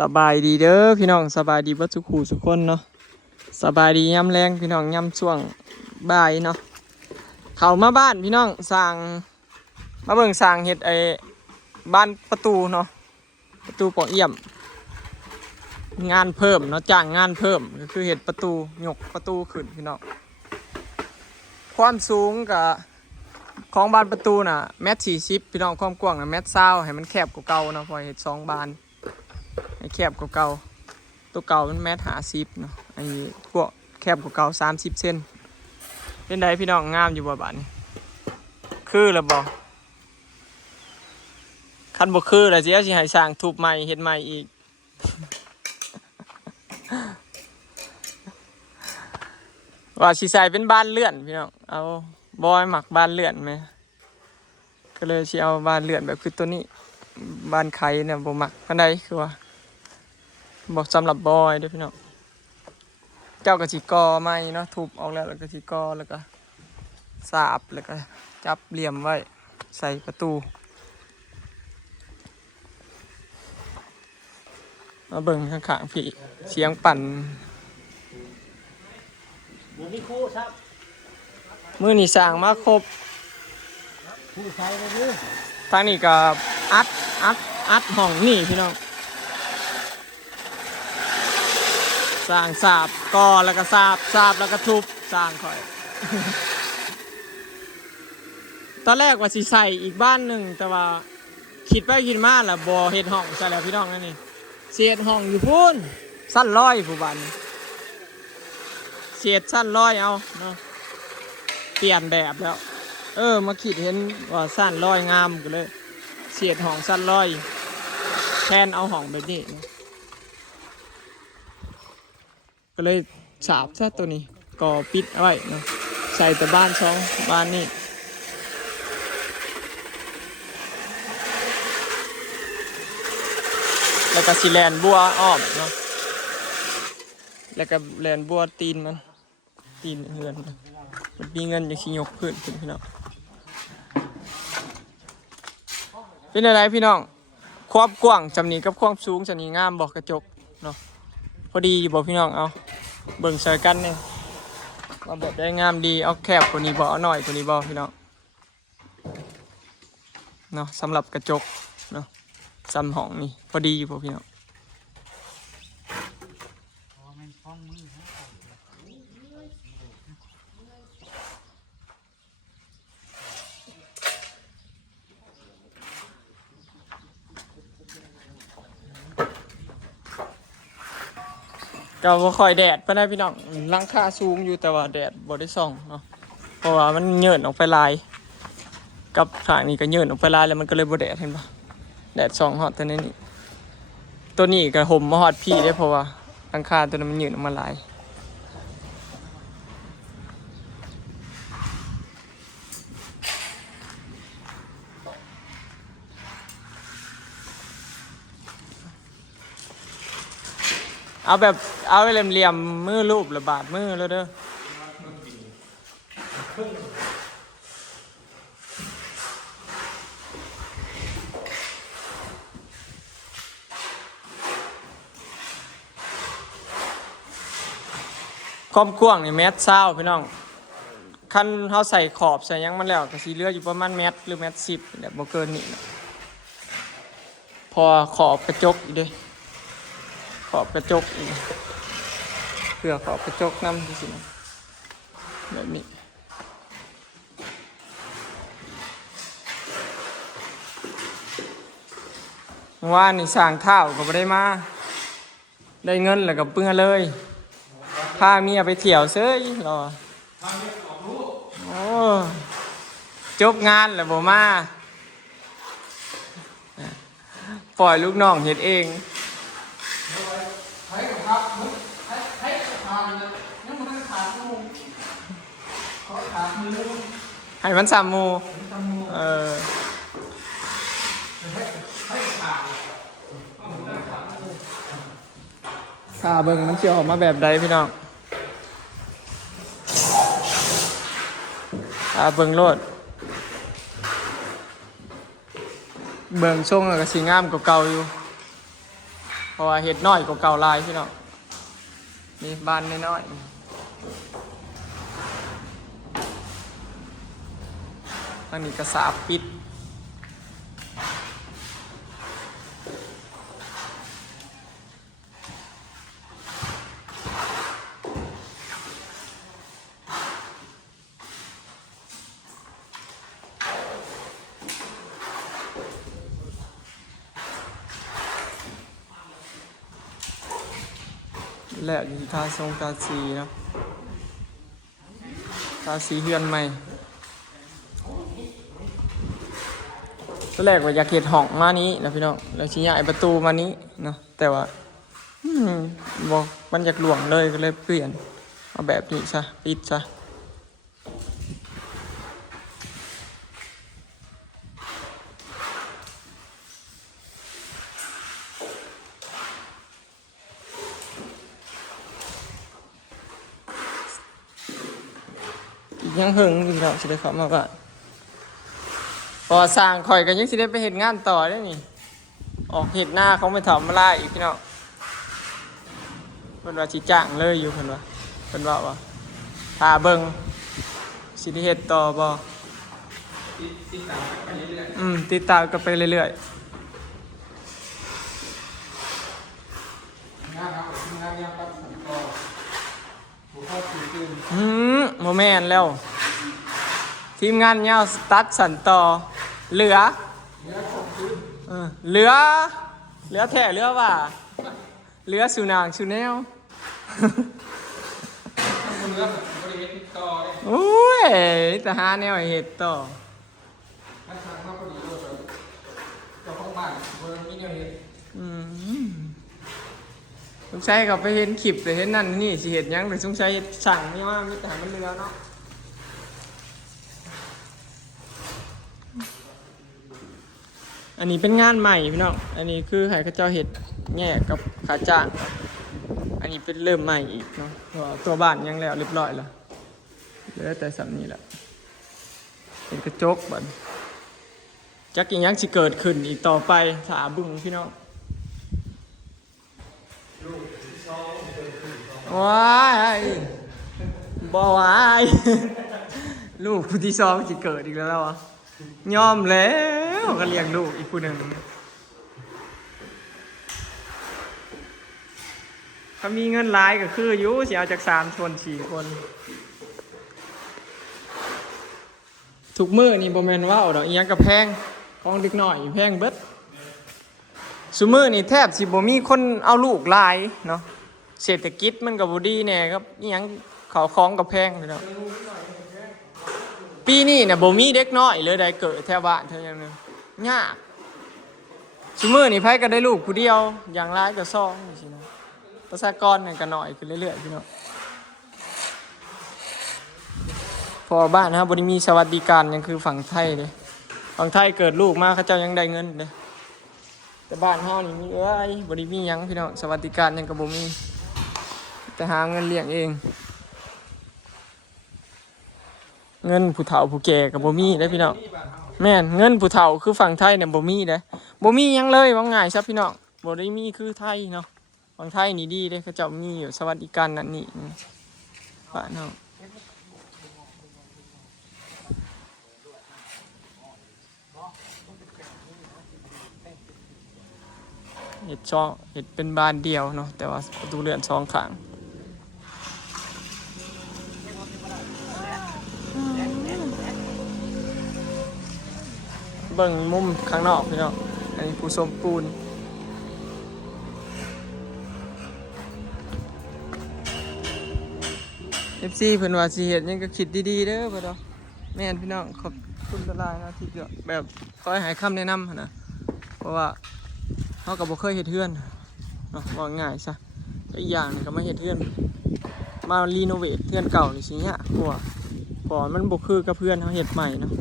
สบายดีเด้อพี่น้องสบายดีเบ่ทุกคู่ทุกคนเนาะสบายดียามแรงพี่น้องยามช่วงบ่ายเนาะเข้ามาบ้านพี่น้องสร้างมาเบิ่งสร้างเฮ็ดบ้านประตูเนาะประตูปอเอี่ยมงานเพิ่มเนาะจ้างงานเพิ่มก็คือเฮ็ดประตูยกประตูขึ้นพี่น้องความสูงกับของบานประตูน่ะ1.40 พี่น้องความกว้างน่ะ1.20ให้มันแคบกว่าเก่าเนาะพอเฮ็ด2 บานให้แคบกว่าเก่าตัวเก่ามัน1.50เนาะอันนี้พวกแคบกว่าเก่า30 เซนเป็นไดพี่น้องงามอยู่บ่บาดนี้คือแล้วบ่คันบ่คือแล้วสิให้สร้างทุบใหม่เฮ็ดใหม่อีก ว่าสิใส่เป็นบ้านเลื่อนพี่น้องเอาบอยหมักบ้านเลื่อนไหมก็เลยสิเอาบ้านเลื่อนแบบคือตัวนี้บ้านไข่เนี่ยบ่หมักปานใดคือว่าบอกสำหรับบอยเด้อพี่น้องเจ้าก็สิกอไม้เนาะทุบออกแล้วก็สิกอแล้วก็สาบแล้วก็จับเหลี่ยมไว้ใส่ประตูมาเบิ่งข้างๆพี่เสียงปั่นมือนี่สร้างมาครบทางนี้ก็อัดห้องนี่พี่น้องสร้างสาบกอแล้วก็สาบแล้วก็ทุบสร้างค่อย ตอนแรกว่าสิใส่อีกบ้านหนึ่งแต่ว่าคิดไปคิดมาแล้วบ่เฮ็ดห้องใช่แล้วพี่น้องนั่นนี่เสียดห้องอยู่พุ่นสั้นร้อยผู้บ้านเสียดสั้นร้อยเอาเนาะเปลี่ยนแบบแล้วมาคิดเห็นว่าสั้นร้อยงามก็เลยเสียดห้องสั้นร้อยแทนเอาห้องแบบนี้ก็เลยฉาบซะตัวนี้ก่อปิดเอาไว้เนาะใส่แต่บ้านช่องบ้านนี่แล้วก็สิแลนบัวอ้อมเนาะแล้วก็แลนบัวตีนมันตีนเฮือนมันมีเงินจะขี้ยกพื้นขึ้นพี่น้องเป็นอะไรพี่น้องความกว้างจำนี้กับความสูงจำนี้งามบอกกระจกเนาะพอดีอยู่บอกพี่น้องเอาเบิ่งใส่กันเนี่ยว่าแบบได้งามดีเอาแคบกว่านี้บ่เอาหน่อยกว่านี้บ่พี่น้องเนาะสำหรับกระจกเนาะซ้ำห้องนี่พอดีอยู่บอกพี่น้องก็บ่ค่อยแดดปานใดพี่น้องหลังคาสูงอยู่แต่ว่าแดดบ่ได้ส่องเนาะเพราะว่ามันเยินออกไปลายกับข้างนี้ก็เยินออกไปลายแล้วมันก็เลยบ่แดดเห็นป่ะแดดส่องฮอดตัวนี้ตัวนี้ก็ห่มมาฮอดพี่ได้เพราะว่าหลังคาตัวนั้นมันเยินออกมาลายเอาแบบเอาเหลี่ยมๆมือรูประบาดมือแล้วเด้อความกว้างนี่1.20พี่น้องคันเขาใส่ขอบใส่ยังมันแล้วก็สีเหลืออยู่ประมาณ1 หรือ1.10แบบบ่เกินนี่พอขอบกระจกอีกด้วยขอบกระจกอีกเพื่อขอบกระจกนำที่สิแบบนี้ว่านี่สร้างเท่าก็ไม่ได้มาได้เงินแล้วก็เปื้อเลยพาเมียไปเที่ยวเซ้ยรอโอ้จบงานแล้วบ่มาปล่อยลูกน้องเฮ็ดเองให้มันสามโมขาเบิ่งมันเชี่ยวออกมาแบบใดพี่น้องขาเบิ่งโลดเบิ่งช่วงแล้วก็สีงามกว่าเก่าอยู่ ราะว่าเห็ดน้อยกว่าเก่าหลายพี่น้องนี่บ้านน้อยๆอันนี้กระสาบปิดและอยู่ทาทรงทาสีเนาะทาสีเฮือนใหม่ตอนแรกว่าอยากเห็ดห้องมานี้นะพี่น้องแล้วชี้ใหญ่ประตูมานี้เนาะแต่ว่าบอกมันอยากหลวงเลยก็เลยเปลี่ยนเอาแบบนี้ซะปิดซะยังหึงอยู่เราสิได้เข้ามาบ้านพอสร้างข่อยกันยังสิได้ไปเห็นงานต่อได้นี่ออกเห็ดหน้าเขาไม่ถอมมาล่าอีกพี่น้องเพิ่นว่าสิจ้างเลยอยู่เพิ่นว่าพาเบิ่งสิได้เฮ็ดต่อบ่ติดตามไปเรื่อยติดตามกันไปเรื่อยๆงานครับต่อโมแมนแล้วทีมงานยาวสตัดสันต่อเหลือแท้เหลือว่าเหลือสุนางสุแนวโอ้ยแต่หาแนวเห็ดต่อสงสัยเขาไปเห็นคลิปไปเห็นนั่นนี่สิเห็ดยังแต่สงสัยสั่งนี่ว่ามีแต่มันเรือเนาะอันนี้เป็นงานใหม่พี่น้องอันนี้คือให้ข้าเจ้าเห็ดแง่กับขาจ้างอันนี้เป็นเริ่มใหม่อีกเนาะตัวบ้านยังแล้วเรียบร้อยแล้วเหลือแต่สัมนี้แหละเป็นกระจกบัดจักอีกยังสิเกิดขึ้นอีกต่อไปถาบึ้งพี่น้องว้ายบ่วายลูกผู้ที่สองจะเกิดอีกแล้วอ่ะยอมแล้วก็เลี้ยงลูกอีกผู้หนึ่งเขามีเงินหลายก็คืออยู่สิเอาจาก3 คน 4 คนทุกมื้อนี่บ่แม่นว่าดอกอีหยังก็แพงของเด็กน้อยแพงเบิดซุมื้อนี่แทบสิบ่มีคนเอาลูกหลายเนาะเศรษฐกิจมันก็บ่ดีแน่ครับอีหยังข้าวของก็แพงพี่น้องปีนี้เนี่ยบ่มีเด็กน้อยเลยได้เกิดแถวบ้านเท่านั้นนึงยากซุมื้อนี่ไผก็ได้ลูกผู้เดียวอย่างหลายก็2จังซี่นะประชากรเนี่ยก็น้อยขึ้นเรื่อยๆพี่น้องพอบ้านนะครับบ่ได้มีสวัสดิการยังคือฝั่งไทยเด้ฝั่งไทยเกิดลูกมาเขาเจ้ายังได้เงินเด้แต่บ้านเฮานี่มีบ่ได้มีหยังพี่น้องสวัสดิการยังก็บ่มีแต่หาเงินเลี้ยงเองเงินผู้เฒ่าผู้แก่ก็บ่มีเด้พี่น้องแม่นเงินผู้เฒ่าคือฝั่งไทยเนี่ยบ่มีเด้บ่มีหยังเลยว่าง่ายซะพี่น้องบ่ได้มีคือไทยเนาะฝั่งไทยนี่ดีเด้เขาเจ้ามีอยู่สวัสดิการนั่นนี่บ้านเฮาเห็ดเป็นบานเดียวเนาะแต่ว่าประตูเรือน2 ข้างเบิ่งมุมข้างนอกพี่น้องอันนี้ผู้สมปูนFC เพิ่นว่าสิเฮ็ดหยังก็คิดดีๆเด้อบ่ดอกแม่นพี่น้องขอบคุณหลายนะที่แบบคอยให้คำแนะนำหั่นนะเพราะว่าเฮาก็บ่เคยเฮ็ดเฮือนเนาะว่าง่ายซะอีกอย่างนึงก็มาเฮ็ดเฮือนมารีโนเวทเฮือนเก่านี่สิยากกว่าก่อนมันบ่คือกับเพื่อนเฮาเฮ็ดใหม่เนาะ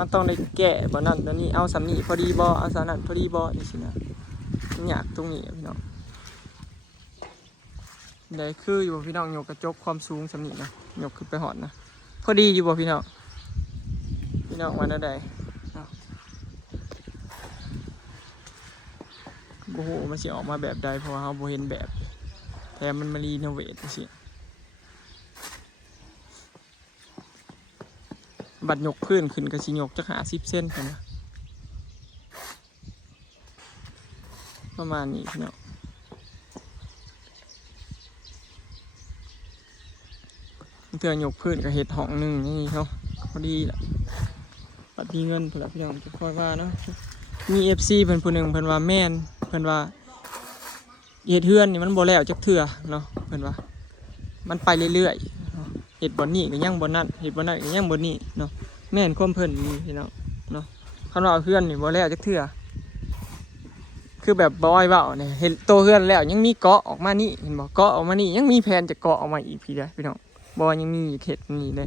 มันต้องได้แก้บ่นั่นตอนนี้เอาสำนี้พอดีบ่เอาสำนั้นพอดีบ่นี่สินะยากตรงนี้พี่น้องได้คืออยู่พี่น้องยกกระจกความสูงสำนี้นะยกขึ้นไปหอดนะพอดีอยู่บ่พี่น้องวันใด บ่ฮู้มันสิออกมาแบบใดเพราะว่าเราบ่เห็นแบบแถมมันมารีโนเวทจังซี่บัดยกพื้นขึ้นก็สิยกจัก50 เซนพุ่นนะประมาณนี้พี่น้องเทื่อยกพื้นก็เฮ็ดห้องหนึงอย่างนี้เนาะพอดีล่ะบัดมีเงินพุ่นล่ะพี่น้องจะค่อยว่าเนาะมี FC เพิ่นผู้หนึงเพิ่นว่าแม่นเพิ่นว่าเฮ็ดเฮือนนี่มันบ่แล้วจักเทื่อเนาะเพิ่นว่ามันไปเรื่อยๆเนาะเฮ็ดบ่นี้ก็ยังบ่นั่นเฮ็ดบ่นั่นก็ยังบ่นี้เนาะแม่นความเพิ่นนี่พี่น้องเนาะคำว่าเฮือนนี่บ่แล้วจักเทื่อคือแบบบ่อ้อยเว้าเนี่ยเห็นโตเฮือนแล้วยังมีเกาะออกมานี่เห็นบ่เกาะออกมานี่ยังมีแผนจะเกาะออกมาอีกพี่เด้อพี่น้องบ่ยังมีเฮ็ดนี่เลย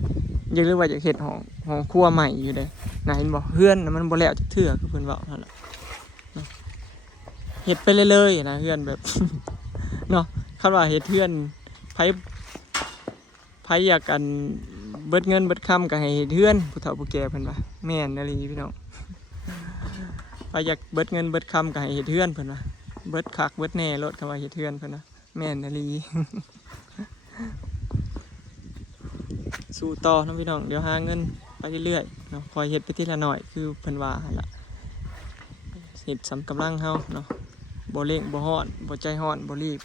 ยังเรียกว่าจะเฮ็ดห้องครัวใหม่อยู่เลยน่ะเห็นบ่เฮือนน่ะมันบ่แล้วจักเทื่อคือเพิ่นเว้านั่นแหละเฮ็ดไปเรื่อยๆนะเฮือนแบบ เนาะคำว่าเฮ็ดเฮือนไผอยากกันเบิดเงินเบิดคำก็ให้เฮ็ดเฮือนผู้เฒ่าผู้แก่เพิ่นว่าแม่นอีหลีพี่น้องไผอยากเบิดเงินเบิดคำก็ให้เฮ็ดเฮือนเพิ่นว่าเบิดคักเบิดแน่รถคำว่าเฮ็ดเฮือนเพิ่นว่าแม่นอีหลี สู้ต่อเนาะพี่น้องเดี๋ยวหาเงินไปเรื่อยๆเนาะคอยเฮ็ดไปทีละหน่อยคือเพิ่นว่าหั่นล่ะเฮ็ดสำกำลังเฮาเนาะบ่เร่งบ่ฮ้อนบ่ใจฮ้อนบ่รีบ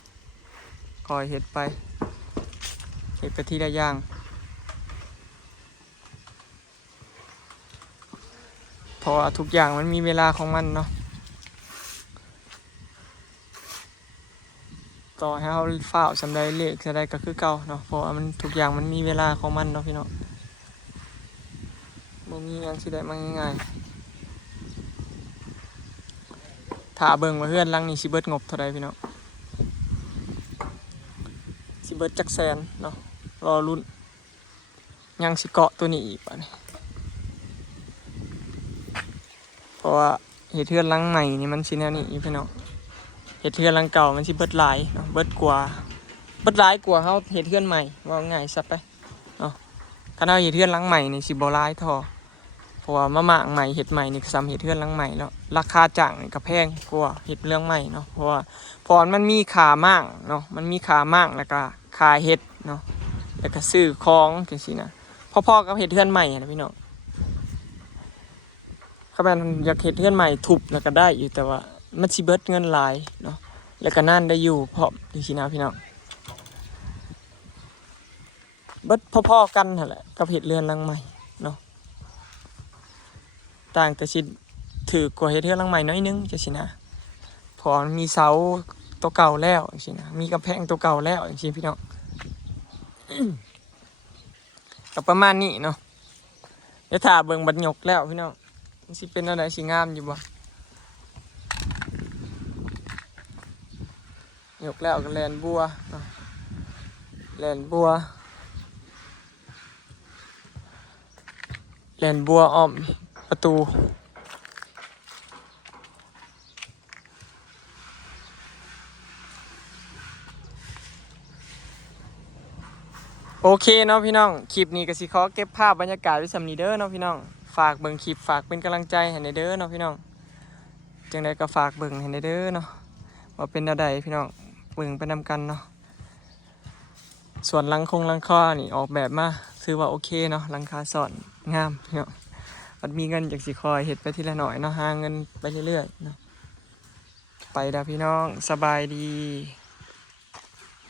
คอยเฮ็ดไปเฮ็ดไปทีละอย่างเพราะว่าทุกอย่างมันมีเวลาของมันเนาะต่อให้เฮาฟ้าวสำใดเลขสำใดก็คือเก่าเนาะเพราะว่ามันทุกอย่างมันมีเวลาของมันเนาะพี่น้องบ่มีหยังสิได้มาง่ายๆถ้าเบิ่งว่าเฮือนหลังนี้สิเบิดงบเท่าใดพี่น้องสิเบิดจักแสนเนาะรอลุ้นยังสิเกาะตัวนี้อีกบัดนี้เพราะว่าเฮ็ดเฮือนหลังใหม่นี่มันสิแนวนี้พี่น้องเฮ็ดเฮือนหลังเก่ามันสิเบิดหลายเนาะเบิดหลายกว่าเฮาเฮ็ดเฮือนใหม่ว่าง่ายซะไปเนาะคันเฮาเฮ็ดเฮือนหลังใหม่นี่สิบ่หลายเท่าเพราะว่ามาหมางใหม่เฮ็ดใหม่นี่ก็ซ้ำเฮ็ดเฮือนหลังใหม่แล้วราคาจ้างนี่ก็แพงกว่าเฮ็ดเรื่องใหม่เนาะเพราะว่ามันมีค่าม่างเนาะมันมีค่าม่างแล้วก็ค่าเฮ็ดเนาะแล้วก็ซื้อของจังซี่นะพอๆกับเฮ็ดเฮือนใหม่นะพี่น้องถ้าแม่นอยากเฮ็ดเฮือนใหม่ทุบแล้วก็ได้อยู่แต่ว่ามันสิเบิดเงินหลายเนาะแล้วก็นั่นได้อยู่พร้อมจังซี่นะพี่น้องเบิดพอๆกันนั่นแหละกับเฮ็ดเรือนหลังใหม่เนาะต่างแต่สิถือกว่าเฮ็ดเรือนหลังใหม่น้อยนึงจังซี่นะพอมีเสาตัวเก่าแล้วจังซี่นะมีกำแพงตัวเก่าแล้วจังซี่พี่น้อง ก็ประมาณนี้เนาะเดี๋ยวถ้าเบิ่งบัดยกแล้วพี่น้องมันสิเป็นอะไรสิงามอยู่บ่ยกแล้วก็แลนบัวเนาะแลนบัวอ้อมประตูโอเคเนาะพี่น้องคลิปนี้ก็สิขอเก็บภาพบรรยากาศไว้สำนี้เด้อเนาะพี่น้องฝากเบิ่งคลิปฝากเป็นกำลังใจให้ในเด้อเนาะพี่น้องจังใดก็ฝากเบิ่งให้ในเด้อเนาะว่าเป็นแนวใดพี่น้องเบิ่งไปนำกันเนาะส่วนหลังคานี่ออกแบบมาถือว่าโอเคเนาะหลังคาสอนงามพี่น้องมันมีเงินจากสิคอยเฮ็ดไปทีละหน่อยเนาะหาเงินไปเรื่อยๆเนาะไปเด้อพี่น้องสบายดี